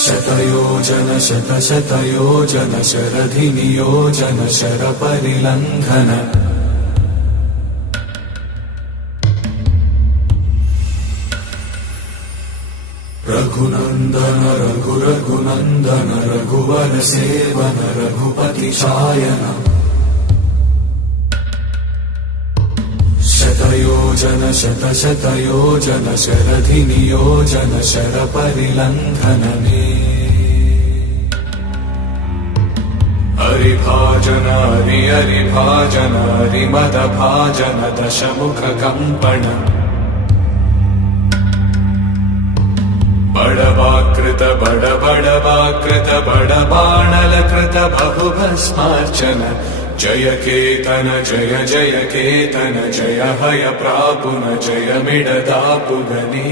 शतयोजन शतशतयोजन शरधिनियोजन शरपरिलङ्घन रघुनन्दन रघुरघुनन्दन रघुवर सेवन रघुपति चायन शतयोजन शतशतयोजन शरधिनियोजन शरपरिलङ्घन हरिभाजन हरिभाजन हरिमदभाजन दशमुखकम्पण बड़वाकृत बड़वाकृत बड़बाणलकृत बहुभस्मार्चन जय केतन जय केतन जय हय प्रापुन जय मिडदापुगनी।